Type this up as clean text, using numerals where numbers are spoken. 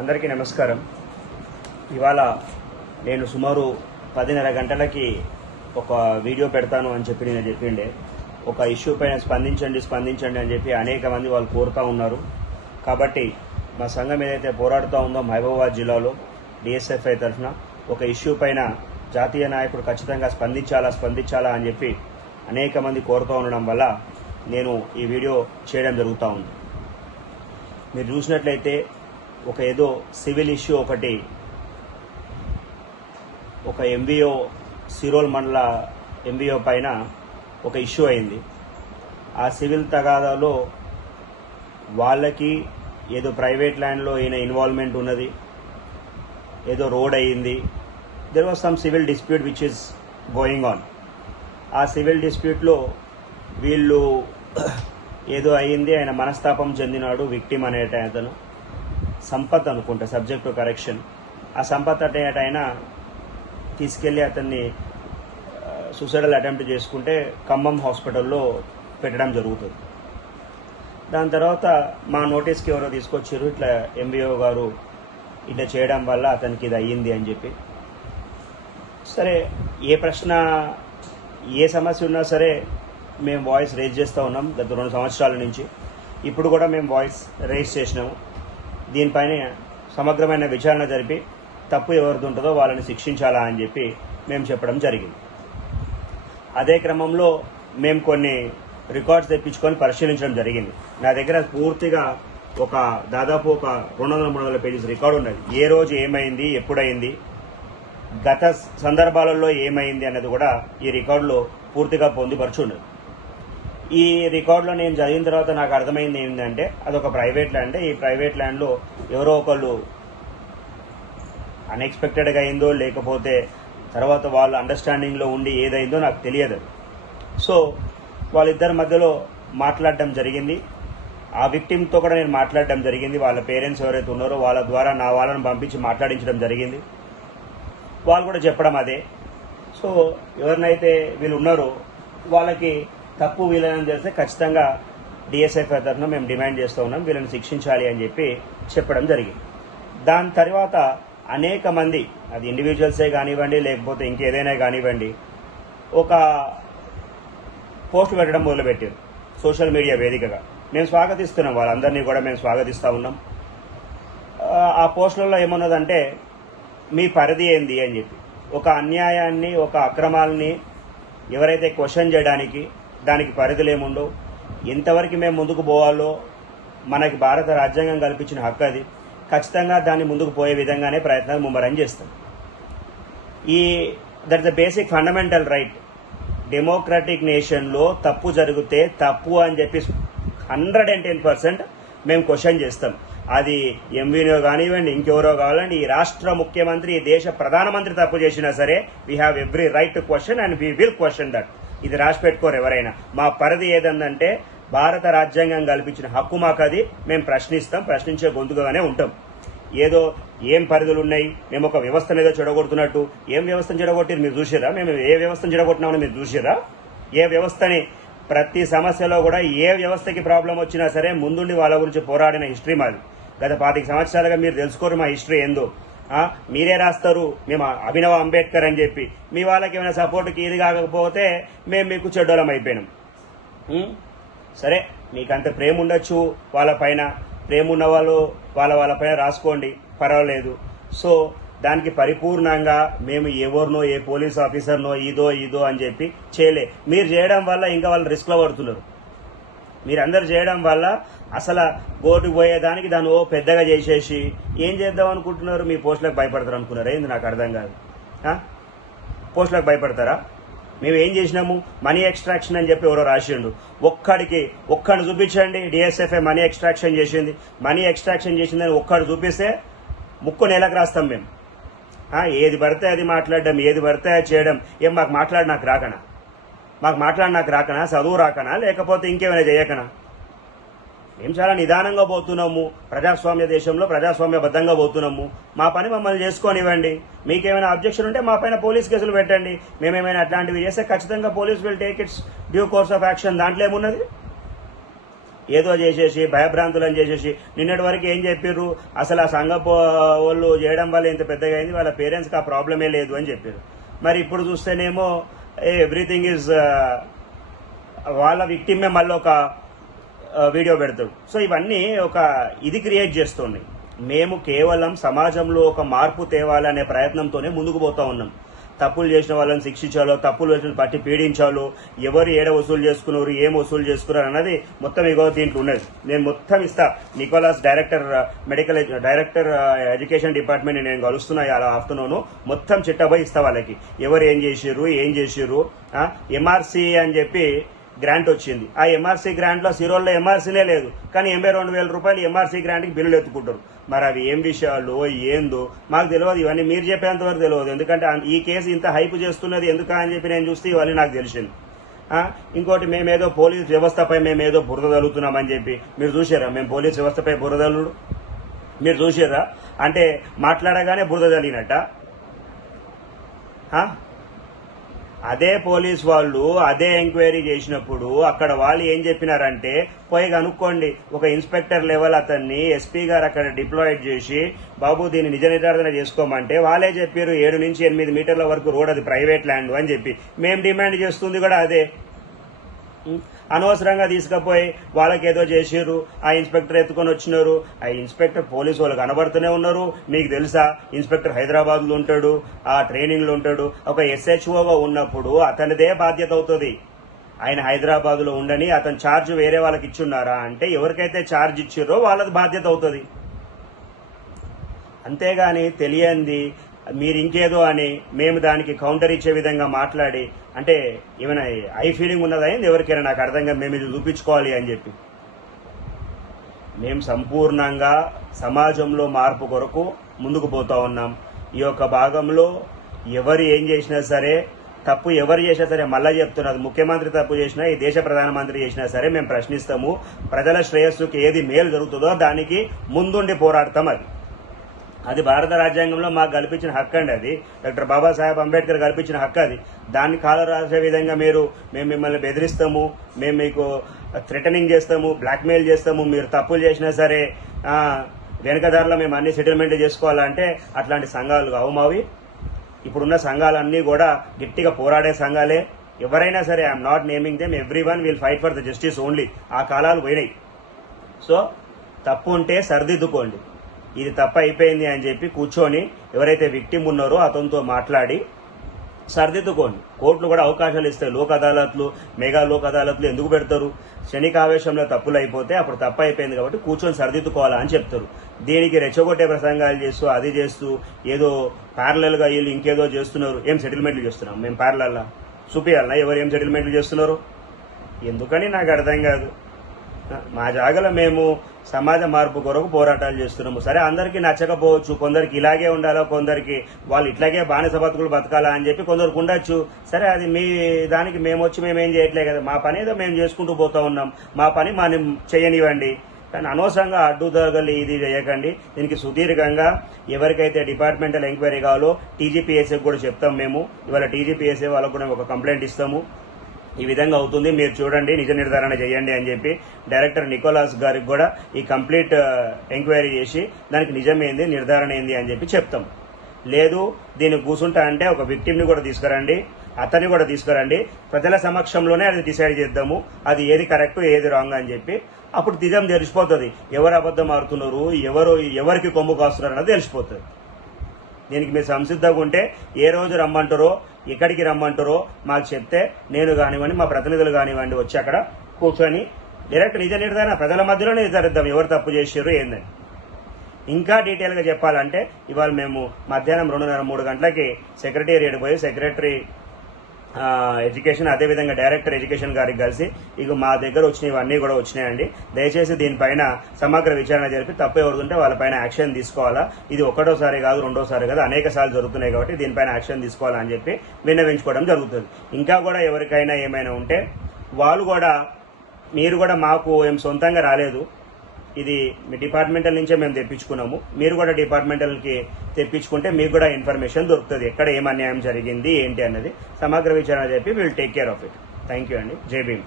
అందరికీ నమస్కారం. ఇవాళ నేను సుమారు 10:30 గంటలకి ఒక వీడియో పెడతాను అని చెప్పి నేను చెప్పిండే. ఒక ఇష్యూ పైన స్పందించండి అని చెప్పి అనేక మంది వాళ్ళు కోరుతూ ఉన్నారు. కాబట్టి మా సంఘం ఏదైతే పోరాడుతూ ఉందో మహబూబాబాద్ జిల్లాలో డిఎస్ఎఫ్ఐ తరఫున ఒక ఇష్యూ పైన జాతీయ నాయకుడు ఖచ్చితంగా స్పందించాలా అని చెప్పి అనేక మంది కోరుతూ ఉండడం వల్ల నేను ఈ వీడియో చేయడం జరుగుతూ ఉంది. మీరు చూసినట్లయితే ఏదో సివిల్ ఇష్యూ ఒకటి ఒక ఎంబీఓ సిరోల్ మండల ఎంబీఓ పైన ఒక ఇష్యూ అయింది. ఆ సివిల్ తగాదాలో వాళ్ళకి ఏదో ప్రైవేట్ ల్యాండ్లో ఈయన ఇన్వాల్వ్మెంట్ ఉన్నది, ఏదో రోడ్ అయ్యింది. There was some civil dispute which is going on. ఆ సివిల్ డిస్ప్యూట్లో వీళ్ళు ఏదో అయ్యింది, ఆయన మనస్తాపం చెందినాడు. విక్టిమ్ అనే అతను సంపత్ అనుకుంటా, సబ్జెక్ట్ టు కరెక్షన్. ఆ సంపత్ అనే ఆయన తీసుకెళ్లి అతన్ని సూసైడల్ అటెంప్ట్ చేసుకుంటే ఖమ్మం హాస్పిటల్లో పెట్టడం జరుగుతుంది. దాని తర్వాత మా నోటీస్కి ఎవరో తీసుకొచ్చారు, ఇట్లా ఎంబీఓ గారు ఇట్లా చేయడం వల్ల అతనికి ఇది అయ్యింది అని చెప్పి. సరే, ఏ ప్రశ్న ఏ సమస్య ఉన్నా సరే మేము వాయిస్ రేజ్ చేస్తూ ఉన్నాం గత 2 సంవత్సరాల నుంచి. ఇప్పుడు కూడా మేము వాయిస్ రేజ్ చేసినాము. దీనిపైన సమగ్రమైన విచారణ జరిపి తప్పు ఎవరిది ఉంటుందో వాళ్ళని శిక్షించాలా అని చెప్పి మేము చెప్పడం జరిగింది. అదే క్రమంలో మేము కొన్ని రికార్డ్స్ తెప్పించుకొని పరిశీలించడం జరిగింది. నా దగ్గర పూర్తిగా దాదాపు 200-300 పేజెస్ రికార్డు ఉన్నది. ఏ రోజు ఏమైంది, ఎప్పుడైంది, గత సందర్భాలలో ఏమైంది అన్నది కూడా ఈ రికార్డులో పూర్తిగా పొందుపరచున్నది. ఈ రికార్డులో నేను చదివిన తర్వాత నాకు అర్థమైంది ఏంటంటే అదొక ప్రైవేట్ ల్యాండ్. ఈ ప్రైవేట్ ల్యాండ్లో ఎవరో ఒకళ్ళు అన్ఎక్స్పెక్టెడ్గా అయిందో లేకపోతే తర్వాత వాళ్ళ అండర్స్టాండింగ్లో ఉండి ఏదైందో నాకు తెలియదు. సో వాళ్ళిద్దరి మధ్యలో మాట్లాడడం జరిగింది. ఆ విక్టిమ్తో కూడా నేను మాట్లాడడం జరిగింది. వాళ్ళ పేరెంట్స్ ఎవరైతే ఉన్నారో వాళ్ళ ద్వారా నా వాళ్ళని పంపించి మాట్లాడించడం జరిగింది. వాళ్ళు కూడా చెప్పడం అదే. సో ఎవరినైతే వీళ్ళు ఉన్నారో వాళ్ళకి తప్పు వీళ్ళని చేస్తే ఖచ్చితంగా డిఎస్ఎఫ్ఐ తరఫున మేము డిమాండ్ చేస్తూ ఉన్నాం, వీళ్ళని శిక్షించాలి అని చెప్పి చెప్పడం జరిగింది. దాని తర్వాత అనేక మంది, అది ఇండివిజువల్సే కానివ్వండి లేకపోతే ఇంకేదైనా కానివ్వండి, ఒక పోస్ట్ పెట్టడం మొదలుపెట్టారు సోషల్ మీడియా వేదికగా. మేము స్వాగతిస్తున్నాం, వాళ్ళందరినీ కూడా మేము స్వాగతిస్తూ ఉన్నాం. ఆ పోస్టులలో ఏమన్నదంటే మీ పరిధి ఏంది అని చెప్పి, ఒక అన్యాయాన్ని ఒక అక్రమాలని ఎవరైతే క్వశ్చన్ చేయడానికి దానికి పరిధులు ఏముండో, ఎంతవరకు మేము ముందుకు పోవాలో మనకి భారత రాజ్యాంగం కల్పించిన హక్కు అది. ఖచ్చితంగా దాన్ని ముందుకు పోయే విధంగానే ప్రయత్నాలు ముమ్మరం చేస్తాం. That the basic fundamental right. Democratic నేషన్లో తప్పు జరిగితే తప్పు అని చెప్పి 110% మేము క్వశ్చన్ చేస్తాం. అది ఎంవీనో కానివ్వండి, ఇంకెవరో కావాలండి, ఈ రాష్ట్ర ముఖ్యమంత్రి, ఈ దేశ ప్రధానమంత్రి తప్పు చేసినా సరే we have every right to question and we will question that. ఇది రాసి పెట్టుకోరు ఎవరైనా. మా పరిధి ఏదంటే భారత రాజ్యాంగం కల్పించిన హక్కు మాకు, అది మేము ప్రశ్నిస్తాం, ప్రశ్నించే గొంతుగానే ఉంటాం. ఏదో ఏం పరిధులు ఉన్నాయి, మేము ఒక వ్యవస్థను ఏదో చెడగొడుతున్నట్టు. ఏం వ్యవస్థను చెడగొట్టిరు మీరు చూసిరా? మేము ఏ వ్యవస్థను చెడగొట్టినామని మీరు చూసిరా? ఏ వ్యవస్థని, ప్రతి సమస్యలో కూడా ఏ వ్యవస్థకి ప్రాబ్లం వచ్చినా సరే ముందుండి వాళ్ళ గురించి పోరాడిన హిస్టరీ మాది. గత 25 సంవత్సరాలుగా మీరు తెలుసుకోరు మా హిస్టరీ ఏందో. మీరే రాస్తారు మేము అభినవ్ అంబేద్కర్ అని చెప్పి. మీ వాళ్ళకి ఏమైనా సపోర్ట్కి ఇది కాకపోతే మేము మీకు చెడ్డోళం అయిపోయినాం. సరే, మీకంత ప్రేమ ఉండొచ్చు వాళ్ళ పైన, ప్రేమ ఉన్న వాళ్ళు వాళ్ళ పైన రాసుకోండి, పర్వాలేదు. సో దానికి పరిపూర్ణంగా మేము ఎవరినో, ఏ పోలీస్ ఆఫీసర్నో ఇదో అని చెప్పి చేయలే. మీరు చేయడం వల్ల ఇంకా వాళ్ళు రిస్క్లో పడుతున్నారు. మీరందరు చేయడం వల్ల అసలు కోర్టుకు పోయేదానికి దాన్ని పెద్దగా చేసేసి ఏం చేద్దాం అనుకుంటున్నారు? మీ పోస్టులకు భయపడతారు అనుకున్నారా? ఏంది నాకు అర్థం కాదు. పోస్టులకు భయపడతారా? మేము ఏం చేసినాము? మనీ ఎక్స్ట్రాక్షన్ అని చెప్పి ఎవరో రాసిండు. ఒక్కడిని చూపించండి డిఎస్ఎఫ్ఐ మనీ ఎక్స్ట్రాక్షన్ చేసింది. మనీ ఎక్స్ట్రాక్షన్ చేసిందని ఒక్కడు చూపిస్తే ముక్కు నెలకు రాస్తాం మేము. ఏది పడితే అది మాట్లాడడం, ఏది పడితే అది చేయడం. ఏం మాకు మాట్లాడి నాకు రాకనా? చదువు రాకనా? లేకపోతే ఇంకేమైనా చేయకనా? మేము చాలా నిదానంగా పోతున్నాము. ప్రజాస్వామ్య దేశంలో ప్రజాస్వామ్యబద్ధంగా పోతున్నాము. మా పని మమ్మల్ని చేసుకోనివ్వండి. మీకేమైనా అబ్జెక్షన్ ఉంటే మా పైన పోలీస్ కేసులు పెట్టండి. మేమేమైనా అట్లాంటివి చేస్తే ఖచ్చితంగా police will take its due course of action. దాంట్లో ఏమున్నది? ఏదో చేసేసి భయభ్రాంతులను చేసేసి నిన్నటి వరకు ఏం చెప్పారు, అసలు ఆ సంఘ వాళ్ళు చేయడం వల్ల ఇంత పెద్దగా అయింది, వాళ్ళ పేరెంట్స్కి ఆ ప్రాబ్లమే లేదు అని చెప్పారు. మరి ఇప్పుడు చూస్తేనేమో ఎవ్రీథింగ్ ఈజ్ వాళ్ళ విక్టిమే మళ్ళీ ఒక వీడియో పెడతాడు. సో ఇవన్నీ ఒక ఇది క్రియేట్ చేస్తున్నాయి. మేము కేవలం సమాజంలో ఒక మార్పు తేవాలనే ప్రయత్నంతోనే ముందుకు పోతా ఉన్నాం. తప్పులు చేసిన వాళ్ళని శిక్షించాలో, తప్పులు చేసిన పట్టి పీడించాలో, ఎవరు ఏడ వసూలు చేసుకున్నారు, ఏం వసూలు చేసుకున్నారు అన్నది మొత్తం ఇగో దీంట్లో ఉన్నది. నేను మొత్తం ఇస్తా. నికోలాస్ డైరెక్టర్ ఎడ్యుకేషన్ డిపార్ట్మెంట్ నేను కలుస్తున్నా అలా ఆఫ్టర్నూన్, మొత్తం చిట్టబోయి ఇస్తా వాళ్ళకి. ఎవరు ఏం చేసిర్రు. ఎంఆర్సీ అని చెప్పి గ్రాంట్ వచ్చింది. ఆ ఎంఆర్సీ గ్రాంట్ లో సిరోల్లో ఎంఆర్సీనే లేదు, కానీ 82,000 రూపాయలు ఎంఆర్సీ గ్రాంట్ కి బిల్లులు ఎత్తుకుంటారు. మరి అవి ఏం విషయాలు ఏందో మాకు తెలియదు. ఇవన్నీ మీరు చెప్పేంత వరకు తెలియదు. ఎందుకంటే ఈ కేసు ఇంత హైప్ చేస్తున్నది ఎందుకా అని చెప్పి నేను చూస్తే ఇవన్నీ నాకు తెలిసింది. ఇంకోటి, మేమేదో పోలీస్ వ్యవస్థపై మేమేదో బురద తలుగుతున్నామని చెప్పి మీరు చూసారా? మేము పోలీస్ వ్యవస్థపై బురద తల్లుడు మీరు చూసారా? అంటే మాట్లాడగానే బురద తల్లినట్ట. అదే పోలీస్ వాళ్ళు అదే ఎంక్వైరీ చేసినప్పుడు అక్కడ వాళ్ళు ఏం చెప్పినారంటే, పోయి కనుక్కోండి, ఒక ఇన్స్పెక్టర్ లెవెల్ అతన్ని ఎస్పీ గారు అక్కడ డిప్లాయిడ్ చేసి బాబు దీన్ని నిజ నిర్ధారణ చేసుకోమంటే వాళ్ళే చెప్పారు 7 నుంచి 8 మీటర్ల వరకు రోడ్, అది ప్రైవేట్ ల్యాండ్ అని చెప్పి. మేము డిమాండ్ చేస్తుంది కూడా అదే. అనవసరంగా తీసుకుపోయి వాళ్ళకేదో చేసిర్రు, ఆ ఇన్స్పెక్టర్ ఎత్తుకొని వచ్చినారు. ఆ ఇన్స్పెక్టర్ పోలీసు వాళ్ళు కనబడుతూనే ఉన్నారు. మీకు తెలుసా, ఇన్స్పెక్టర్ హైదరాబాద్ లో ఉంటాడు, ఆ ట్రైనింగ్ లో ఉంటాడు. ఒక SHOగా ఉన్నప్పుడు అతనిదే బాధ్యత అవుతుంది. ఆయన హైదరాబాద్ లో ఉండని అతను ఛార్జ్ వేరే వాళ్ళకి ఇచ్చున్నారా అంటే, ఎవరికైతే ఛార్జ్ ఇచ్చిర్రో వాళ్ళది బాధ్యత అవుతుంది. అంతేగాని తెలియంది మీరు ఇంకేదో అని మేము దానికి కౌంటర్ ఇచ్చే విధంగా మాట్లాడి, అంటే ఏమైనా ఐ ఫీలింగ్ ఉన్నదా ఎవరికైనా నాకు అర్థంగా మేము ఇది చూపించుకోవాలి అని చెప్పి. మేము సంపూర్ణంగా సమాజంలో మార్పు కొరకు ముందుకు పోతా ఉన్నాం. ఈ యొక్క భాగంలో ఎవరు ఏం చేసినా సరే, తప్పు ఎవరు చేసినా సరే, మళ్ళా చెప్తున్నది, ముఖ్యమంత్రి తప్పు చేసినా, ఈ దేశ ప్రధానమంత్రి చేసినా సరే మేము ప్రశ్నిస్తాము. ప్రజల శ్రేయస్సుకి ఏది మేలు జరుగుతుందో దానికి ముందుండి పోరాడతాం. అది భారత రాజ్యాంగంలో మాకు కల్పించిన హక్కు అండి. అది డాక్టర్ బాబాసాహెబ్ అంబేద్కర్ కల్పించిన హక్కు. అది దాన్ని కాలు రాసే విధంగా మేము మిమ్మల్ని బెదిరిస్తాము, మేము మీకు థ్రెటనింగ్ చేస్తాము, బ్లాక్మెయిల్ చేస్తాము, మీరు తప్పులు చేసినా సరే వెనకదారిలో మేము అన్ని సెటిల్మెంట్ చేసుకోవాలంటే అట్లాంటి సంఘాలు కావు మావి. ఇప్పుడున్న సంఘాలన్నీ కూడా గట్టిగా పోరాడే సంఘాలే. ఎవరైనా సరే, I'm not naming them, everyone will fight for the justice only. ఆ కాలాలు పోయినాయి. సో తప్పు ఉంటే సరిదిద్దుకోండి. ఇది తప్పు అయిపోయింది అని చెప్పి కూర్చొని ఎవరైతే విక్టిమ్ ఉన్నారో అతనితో మాట్లాడి సరిదిద్దుకోండి. కోర్టులు కూడా అవకాశాలు ఇస్తాయి. లోక్ అదాలత్లు, మెగా లోక్ అదాలత్లు ఎందుకు పెడతారు? క్షణిక ఆవేశంలో తప్పులు అయిపోతే అప్పుడు తప్పు అయిపోయింది కాబట్టి కూర్చొని సరిదిద్దుకోవాలా అని చెప్తారు. దీనికి రెచ్చగొట్టే ప్రసంగాలు చేస్తూ అది చేస్తూ ఏదో ప్యారలల్ గా వీళ్ళు ఇంకేదో చేస్తున్నారు. ఏం సెటిల్మెంట్లు చేస్తున్నాం మేము ప్యారలల్లా చూపియాలన్నా ఎవరు ఏం సెటిల్మెంట్లు చేస్తున్నారు? ఎందుకని నాకు అర్థం కాదు. మా జాగలో మేము సమాజ మార్పు కొరకు పోరాటాలు చేస్తున్నాము. సరే, అందరికీ నచ్చకపోవచ్చు, కొందరికి ఇలాగే ఉండాలో, కొందరికి వాళ్ళు ఇట్లాగే బానిస బతుకులు బతకాలా అని చెప్పి కొందరికి ఉండొచ్చు. సరే, అది మీ దానికి మేము వచ్చి మేమేం చేయట్లేదు కదా. మా పని ఏదో మేము చేసుకుంటూ పోతా ఉన్నాం. మా పని మనం చేయనివ్వండి. కానీ అనవసరంగా అడ్డుదగలి ఇది చేయకండి. దీనికి సుదీర్ఘంగా ఎవరికైతే డిపార్ట్మెంటల్ ఎంక్వైరీ కావాలో TGPSA కూడా చెప్తాం. మేము ఇవాళ TGPSA వాళ్ళకు కూడా ఒక కంప్లైంట్ ఇస్తాము. ఈ విధంగా అవుతుంది, మీరు చూడండి, నిజ నిర్ధారణ చేయండి అని చెప్పి డైరెక్టర్ నికోలాస్ గారికి కూడా ఈ కంప్లీట్ ఎంక్వైరీ చేసి దానికి నిజమేంది, నిర్ధారణ ఏంది అని చెప్పి చెప్తాం. లేదు దీన్ని కూర్చుంటా అంటే ఒక విక్టిమ్ని కూడా తీసుకురండి, అతన్ని కూడా తీసుకురండి, ప్రజల సమక్షంలోనే అది డిసైడ్ చేద్దాము, అది ఏది కరెక్ట్ ఏది రాంగ్ అని చెప్పి. అప్పుడు నిజం తెలిసిపోతుంది. ఎవరు అబద్ధం ఆడుతున్నారు, ఎవరికి కొమ్ము కాస్తున్నారు అన్నది తెలిసిపోతుంది. దీనికి మీరు సంసిద్ధంగా ఉంటే ఏ రోజు రమ్మంటారో, ఎక్కడికి రమ్మంటారో మాకు చెప్తే నేను కానివ్వండి, మా ప్రతినిధులు కానివ్వండి, వచ్చి అక్కడ కూర్చొని డైరెక్ట్ నిజ నిర్ధారణ ప్రజల మధ్యలోనే నిర్ధారిద్దాం ఎవరు తప్పు చేసారు ఏందని. ఇంకా డీటెయిల్గా చెప్పాలంటే ఇవాళ మేము మధ్యాహ్నం 2:30-3 గంటలకి సెక్రటేరియట్ పోయి సెక్రటరీ ఎడ్యుకేషన్, అదేవిధంగా డైరెక్టర్ ఎడ్యుకేషన్ గారికి కలిసి ఇక మా దగ్గర వచ్చినవన్నీ కూడా వచ్చినాయండి, దయచేసి దీనిపైన సమగ్ర విచారణ జరిపి తప్పు ఎవరుంటే వాళ్ళపైన యాక్షన్ తీసుకోవాలా. ఇది ఒకటోసారి కాదు, రెండోసారి కాదు, అనేక సార్లు జరుగుతున్నాయి కాబట్టి దీనిపైన యాక్షన్ తీసుకోవాలని చెప్పి విన్నవించుకోవడం జరుగుతుంది. ఇంకా కూడా ఎవరికైనా ఏమైనా ఉంటే వాళ్ళు కూడా, మీరు కూడా మాకు ఏం సొంతంగా రాలేదు, ఇది మీ డిపార్ట్మెంటల్ నుంచే మేము తెప్పించుకున్నాము, మీరు కూడా డిపార్ట్మెంటల్కి తెప్పించుకుంటే మీకు కూడా ఇన్ఫర్మేషన్ దొరుకుతుంది ఎక్కడ ఏం అన్యాయం జరిగింది ఏంటి అన్నది. సమగ్ర విచారణ చెప్పి will take care of it. Thank you అండి. జై భీమ్.